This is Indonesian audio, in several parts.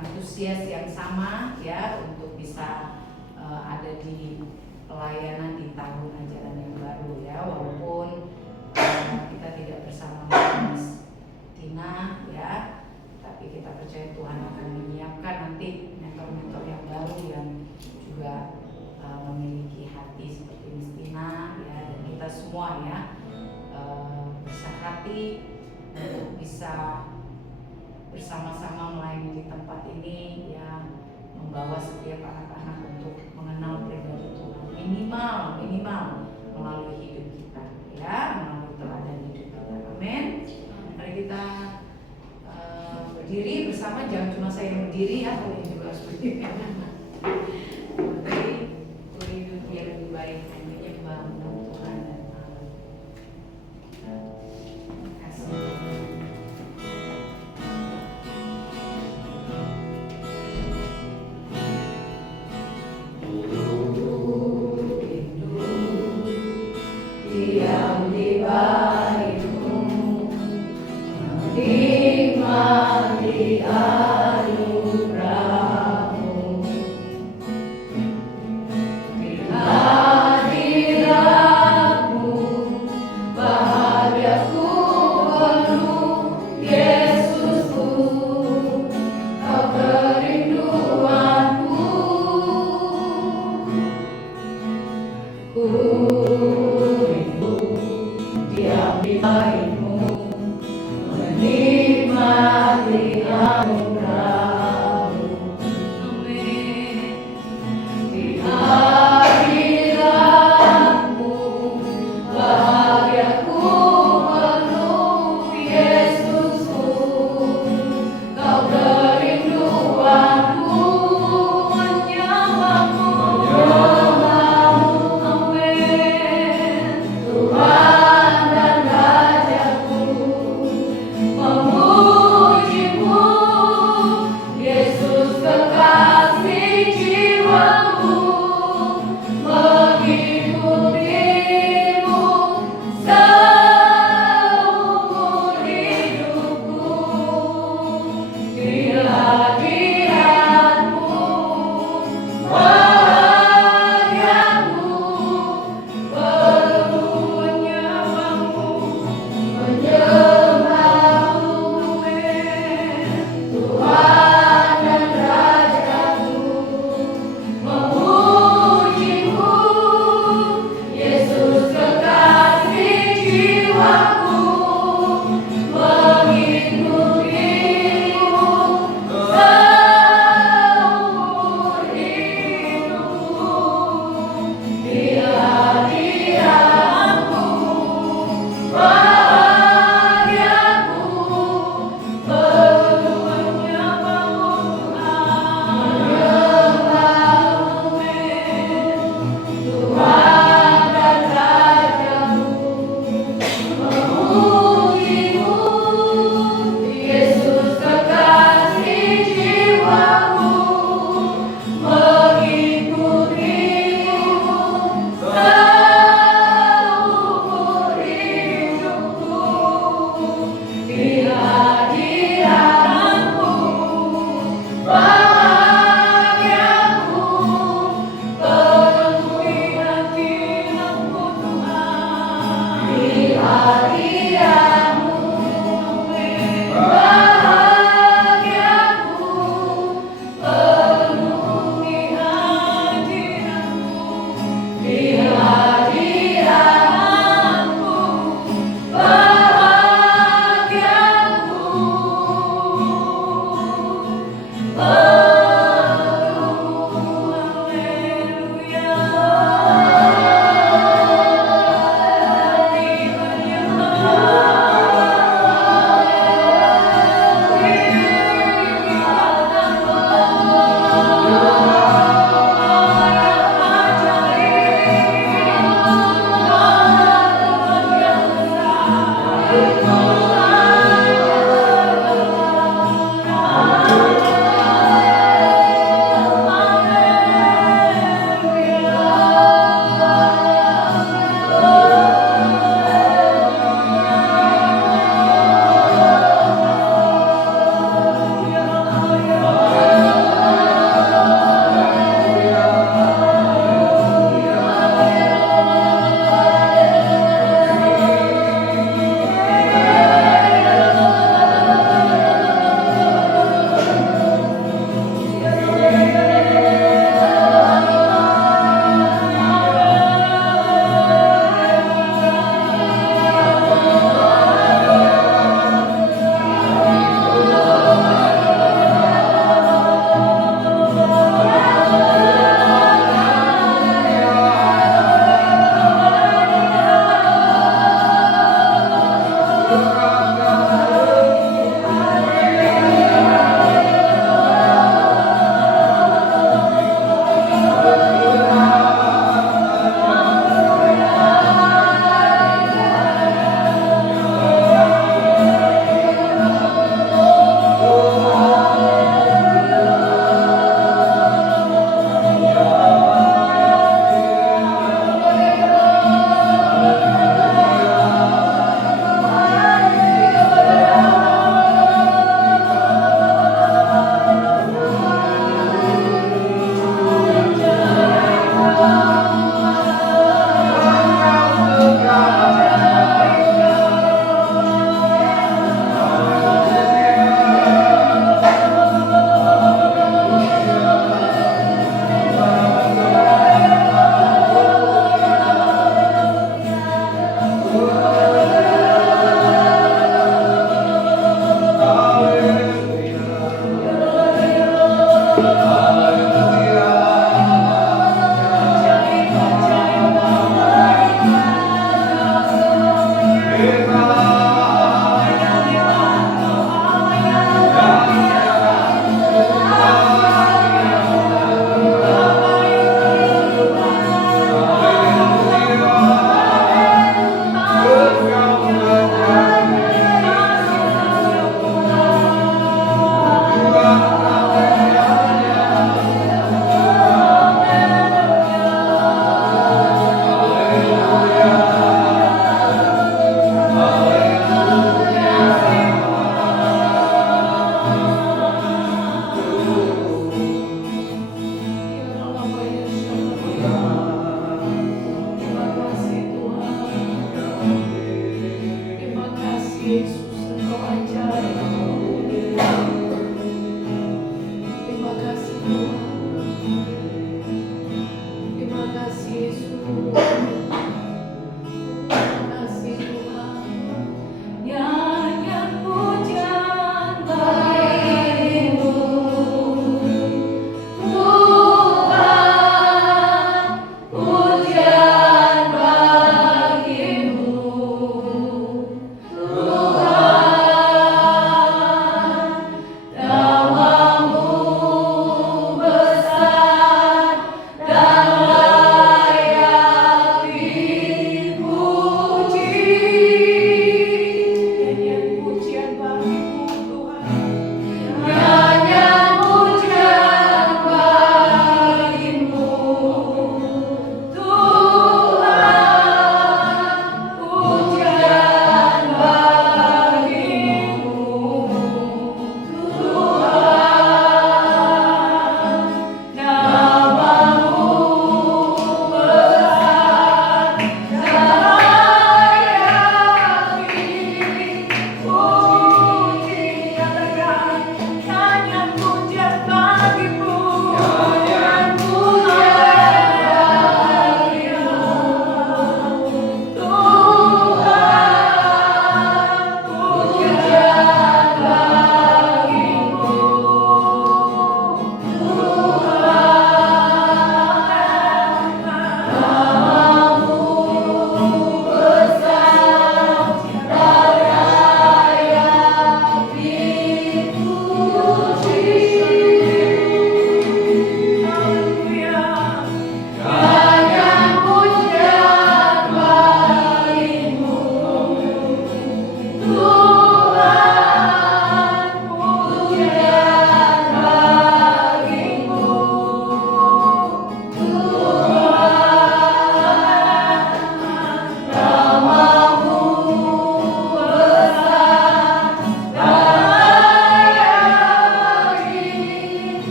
antusias yang sama ya untuk bisa ada di pelayanan di tahun ajaran yang baru ya, walaupun kita tidak bersama Mas Tina ya, tapi kita percaya Tuhan akan menyiapkan nanti mentor-mentor yang baru yang juga memiliki hati seperti Miss Tina ya, dan kita semua ya bersahati untuk bisa bersama-sama melayani di tempat ini ya, membawa setiap anak-anak untuk mengenal pribadi Tuhan minimal melalui hidup kita ya, melalui teladan hidup kita. Amin. Mari kita berdiri bersama, jangan cuma saya yang berdiri ya, kalian juga harus berdiri. Tapi hidup yang lebih baik hanya membangun Tuhan dan Allah. Terima kasih. Diam di baitmu, menikmati anugerahmu, di hadiratmu bahagiaku penuh. Yesusku, kau kerinduanku. Diam di baitmu, menikmati anugerahmu. Di hadiratmu bahagiaku penuh. Yesusku,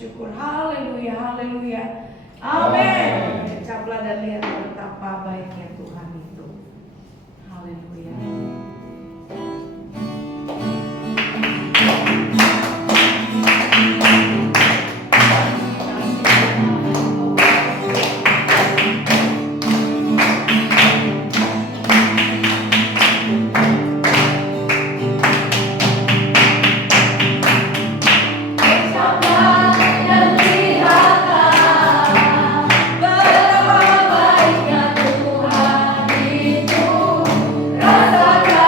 Syukur, haleluya, haleluya, amin. Ucaplah dan lihat betapa baiknya Tuhan itu, haleluya. Rasakan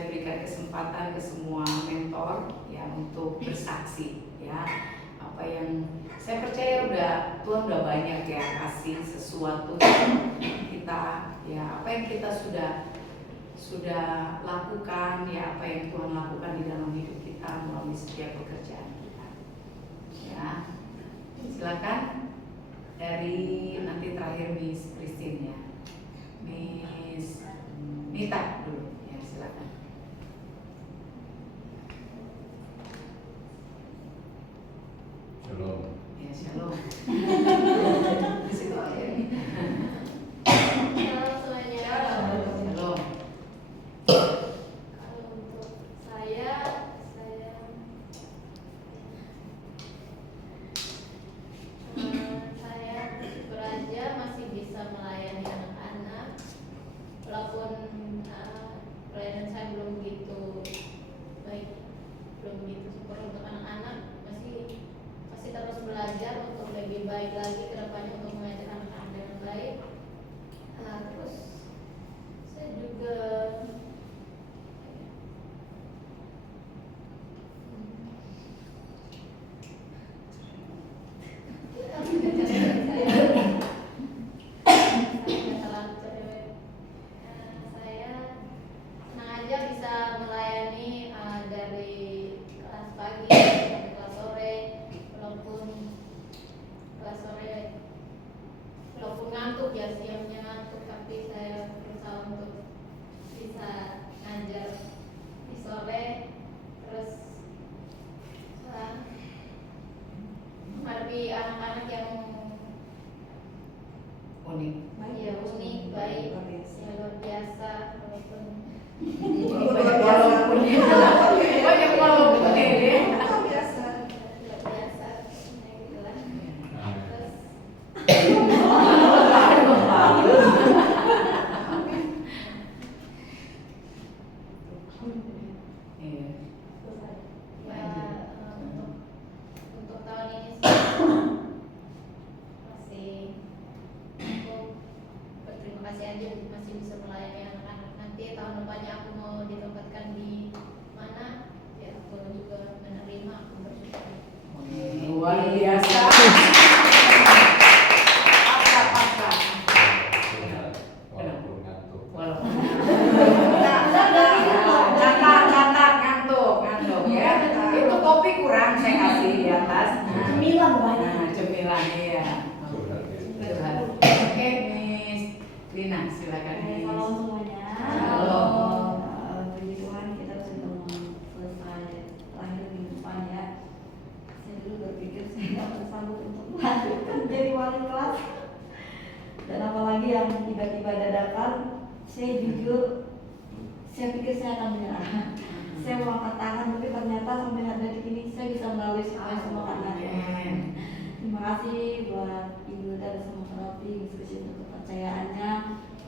saya berikan kesempatan ke semua mentor ya untuk bersaksi ya. Apa yang saya percaya Tuhan udah banyak ya kasih sesuatu kita ya, apa yang kita sudah lakukan ya, apa yang Tuhan lakukan di dalam hidup kita melalui setiap pekerjaan kita ya. Silakan dari nanti terakhir Miss Christine ya, Miss Nita dulu ya, silakan. Shalom. Ya, shalom. Di situ aja. Halo semuanya. Shalom. Kalau untuk saya bersyukur aja masih bisa melayani anak-anak, walaupun pelayanan saya belum begitu baik, belum begitu super untuk anak-anak, masih terus belajar untuk lebih baik lagi ke depannya untuk mengajar anak-anak dengan baik. Terus saya juga saya senang aja bisa melayani dari kelas pagi sampai kelas sore, walaupun ngantuk ya, siangnya ngantuk, tapi saya berusaha untuk bisa ngajar di sore, terus menghadapi anak-anak yang Unik. ya unik, baik, ya luar biasa, walaupun Banyak walaupun ya. luar biasa, nah itulah. Terus Iya. ya untuk tahun ini sih masih aku berterima kasih aja masih bisa melayani anak-anak. Nanti tahun depannya aku mau ditempatkan di mana ya, aku juga menerima, aku bersyukur. Luar biasa. Apa? Walaupun ngantuk. Walaupun catat ngantuk ya. Itu kopi kurang saya kasih di atas. Cemilan banyak. Nah, cemilan iya. Curhat ya. Curhat. Oke, Miss Lina, silakan Miss. Salam semuanya. Shalom. Puji Tuhan kita sudah selesai lahir minggu depan ya. Saya dulu berpikir saya nggak bersanggup untuk melanjutkan jadi wali kelas. Dan apalagi yang tiba-tiba dadakan, saya jujur, saya pikir saya akan menyerah. Saya mau angkat tangan, tapi ternyata sampai detik ini saya bisa melalui semua karena Tuhan. Terima kasih buat Ibu dan semua terapi untuk kepercayaannya.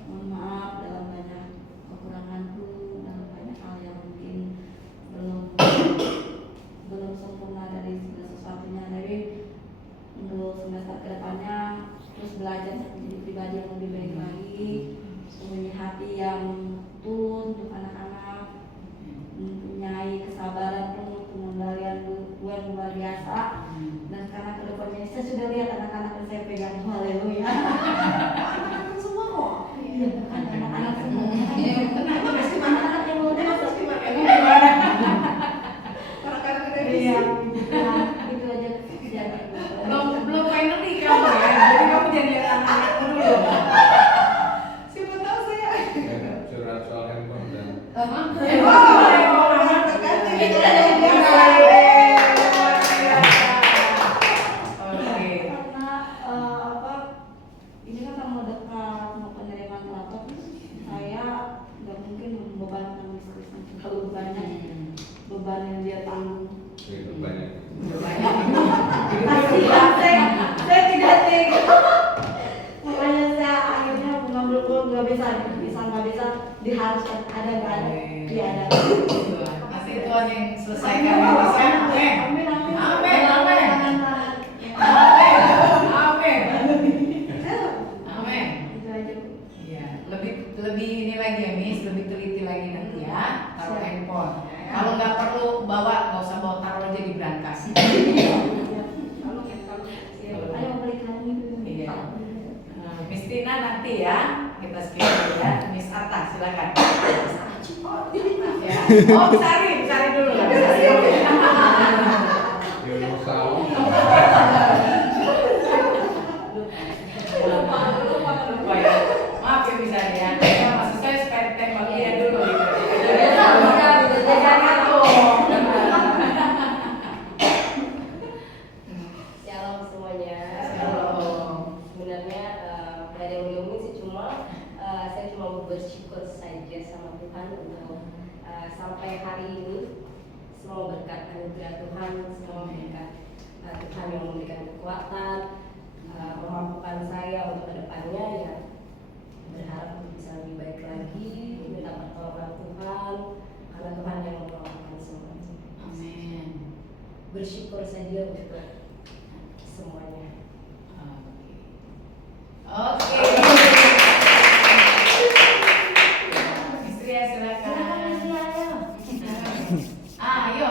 Mohon maaf dalam banyak kekuranganku, dalam banyak hal yang mungkin belum sempurna dari segala sesuatunya. Tapi untuk semester kedepannya terus belajar menjadi pribadi yang lebih baik lagi, mempunyai hati yang tulus untuk anak-anak, mempunyai kesabaran penuh, pengendalian yang luar biasa. Dan karena kedepannya saya sudah lihat anak-anak yang saya pegang, haleluya. Anak-anak semua kok. Iya, anak-anak semua. Kenapa masih anak-anak yang muda pasti gimana? Iya, itu aja kejadian. Belum finally kamu ya. Jadi kamu jadi anak-anak dulu. Siapa tahu saya. Curhat soal handphone dan Karena ini kan kamu dekat mau penerimaan laptop, saya nggak mungkin membebankan bisnisnya terlalu banyak beban yang dia tanggung. itu banyak. Kasihan saya tidak tega. Makanya saya akhirnya mengambil keluar nggak bisa diharuskan ada nggak ada, dia ada. Nanti Tuhan yang selesaikan urusan. Amin. Amin, Amin. Amin. Itu aja Bu. Iya, lebih ini lagi ya Miss, lebih teliti lagi nanti ya. Taruh lagi ya, kita skip dulu ya. Miss Atta silakan. Ya. Oh Sari dulu ya. Ilmu salam. Lupa ya. Maaf ya bisa ya. Maksud saya supaya tembak dia dulu gitu. Jangan tuh. Shalom semuanya. Shalom. Sebenarnya dari yang diomongin sih saya cuma bersyukur saja sama Tuhan untuk sampai hari ini semua berkat anugerah Tuhan, semua berkat Tuhan yang memberikan kekuatan, memampukan saya untuk kedepannya ya berharap untuk bisa lebih baik lagi, minta pertolongan Tuhan karena Tuhan yang memampukan semuanya. Amin. Bersyukur saja untuk semuanya. Oke. Istri ya silakan. Ayo.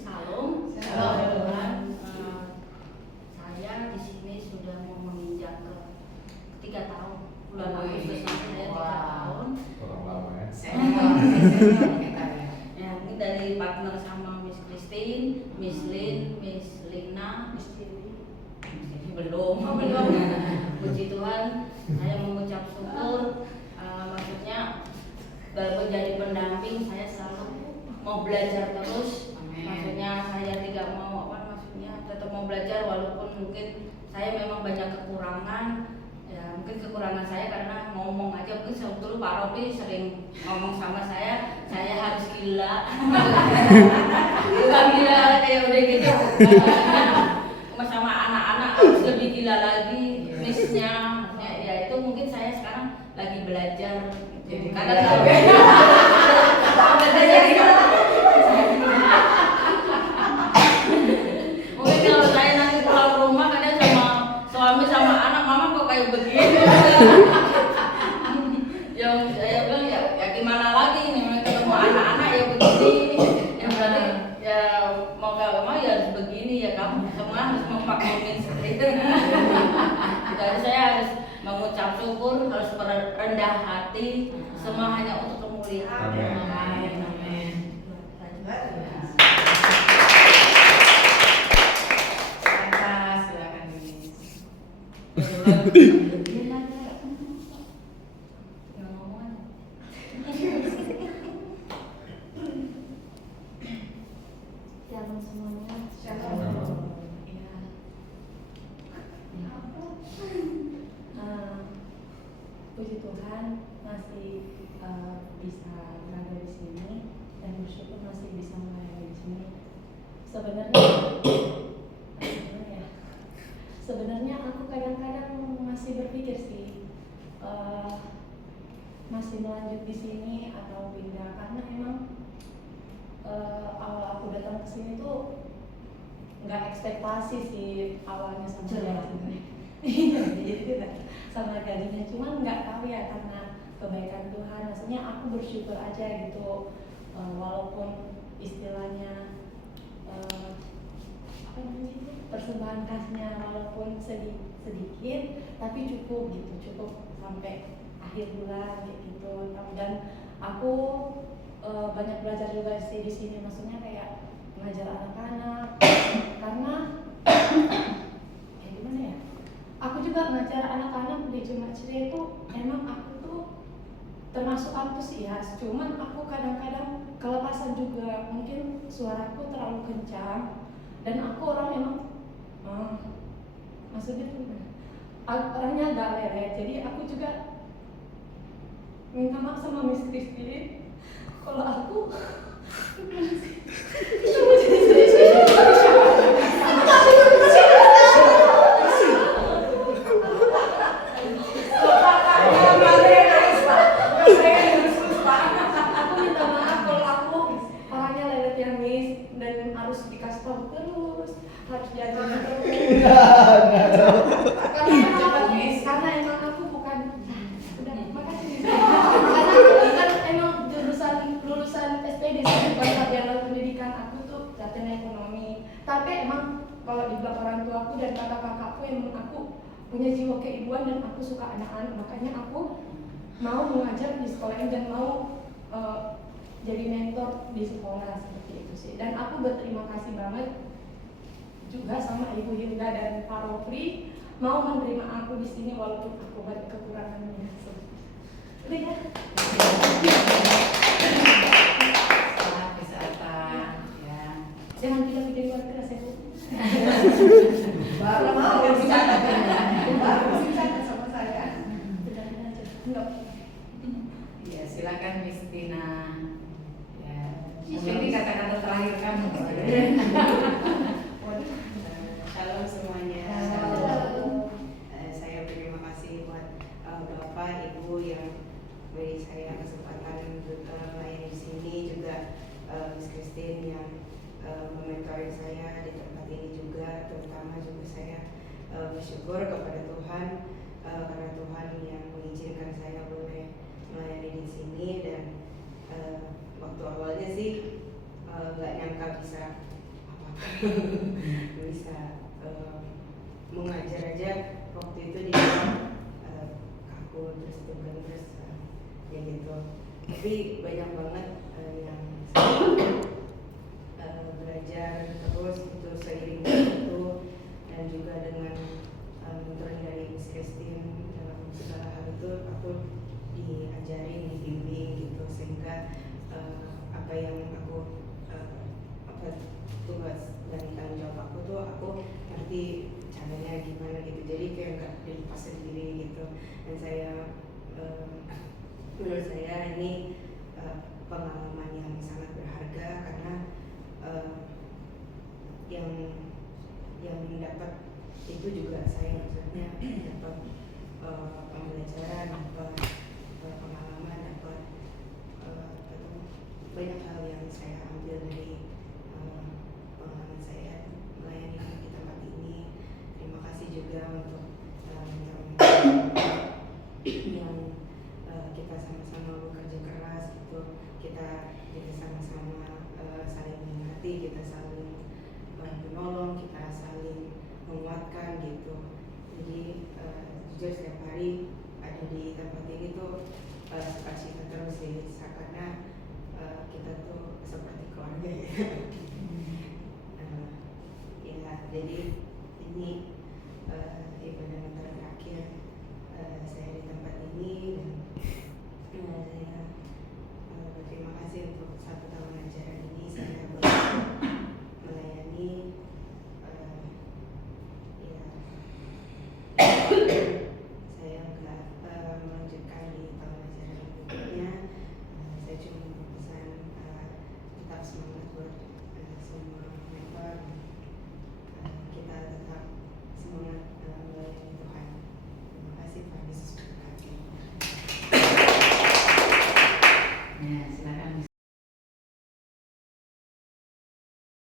Salam. Shalom. Saya di sini sudah mau menginjak ke 3 tahun. Bulan Wih. Agustus nanti saya 3 Wow. tahun. Orang lama ya. Senior kita ya. Ya, ini dari partner sama Miss Christine, Miss Lin, Miss Lina, Miss Dewi. Belum. Puji Tuhan, saya mengucap syukur. Maksudnya dalam menjadi pendamping saya selalu mau belajar terus. Amin. Maksudnya saya tidak mau maksudnya tetap mau belajar walaupun mungkin saya memang banyak kekurangan. Ya mungkin kekurangan saya karena ngomong aja, mungkin dulu Pak Robi sering ngomong sama saya harus gila. Bukan gila kayak udah gitu. Sama anak-anak harus lebih gila lagi missnya. Ya itu mungkin saya sekarang lagi belajar. Jadi Karena gila. mungkin kalau saya nanti pulang rumah kadang sama suami sama anak, mama kok kayak begini. Yang saya bilang ya gimana lagi nih ketemu anak-anak ya begini. Yang berarti ya mau gak mau ya harus begini ya, kamu semua harus memaklumin seperti itu. Jadi saya harus mengucap syukur, harus rendah hati, semua hanya untuk kemuliaan. Amin. Amin. Amin. Silakan Miss. Shalom semuanya. Shalom. Ya. Puji Tuhan masih bisa berada di sini dan bersyukur masih bisa melayani di sini. Sebenarnya aku kadang-kadang masih berpikir sih masih melanjut di sini atau pindah, karena memang awal aku datang ke sini tuh nggak ekspektasi sih awalnya sama gajinya. Jadi tidak sama gajinya, cuman nggak tahu ya karena kebaikan Tuhan. Maksudnya aku bersyukur aja gitu, walaupun istilahnya apa namanya itu, persembahan kasnya walaupun sedikit tapi cukup gitu, cukup sampai akhir bulan kayak gitu. Dan aku banyak belajar juga sih di sini, maksudnya kayak mengajar anak-anak karena ya gimana ya, aku juga mengajar anak-anak di Jumat Ceria itu emang aku tuh termasuk antusias, cuman aku kadang-kadang kelepasan juga, mungkin suaraku terlalu kencang dan aku orang emang maksudnya tuh orangnya agak leret, jadi aku juga minta maaf sama Miss Christine kalau aku aku minta maaf kalau aku orangnya lelet yang Miss, dan harus dikasih tahu terus, harus diajarin terus. Karena emang aku bukan, udah makasih. Karena kan emang lulusan SPD, saya bukan sarjana pendidikan, aku tuh sarjana ekonomi. Tapi emang kalau di belakang orang tua aku dan kakak-kakakku emang aku punya jiwa keibuan dan aku suka anak-anak, makanya aku mau mengajar di sekolah ini dan mau jadi mentor di sekolah seperti itu sih. Dan aku berterima kasih banget juga sama Ibu Hilda dan Pak Rofli mau menerima aku di sini walaupun aku banyak kekurangannya. Udah ya. Selamat kesehatan ya. Jangan pilih-pilih luar keras ya Bu. Baru mau bicara sama saya. Bedarin aja. Enggak. Ya, silakan Miss Tina. Ya. Ini kata-kata terakhir kamu. Shalom semuanya. Shalom. Saya berterima kasih buat Bapak Ibu yang beri saya kesempatan untuk melayani di sini, juga Miss Christine yang mementori saya di tempat ini juga. Terutama juga saya bersyukur kepada Tuhan karena Tuhan yang mengizinkan saya boleh melayani di sini. Dan waktu awalnya sih nggak nyangka bisa bisa mengajar aja. Waktu itu dia kaku terus tegang terus ya gitu. Tapi banyak banget yang saya belajar terus itu seiring waktu, dan juga dengan mentoring dari Miss Christine dalam segala hal itu aku diajarin, dibimbing gitu, sehingga apa yang aku tugas dan tanggung jawab aku tuh aku ngerti caranya gimana gitu, jadi kayak nggak dilepas sendiri gitu. Dan saya menurut saya ini pengalaman yang sangat berharga karena yang dapat itu juga saya, maksudnya dapat pembelajaran, dapat pengalaman, dapat banyak hal yang saya ambil dari pengalaman saya melayani di tempat ini. Terima kasih juga untuk yang kita sama-sama bekerja keras gitu, kita sama-sama saling mengingati, kita saling menolong, kita saling menguatkan gitu. Jadi jujur setiap hari ada di tempat ini tuh sukacita terus sih, karena kita tuh seperti keluarga ya. Ya, jadi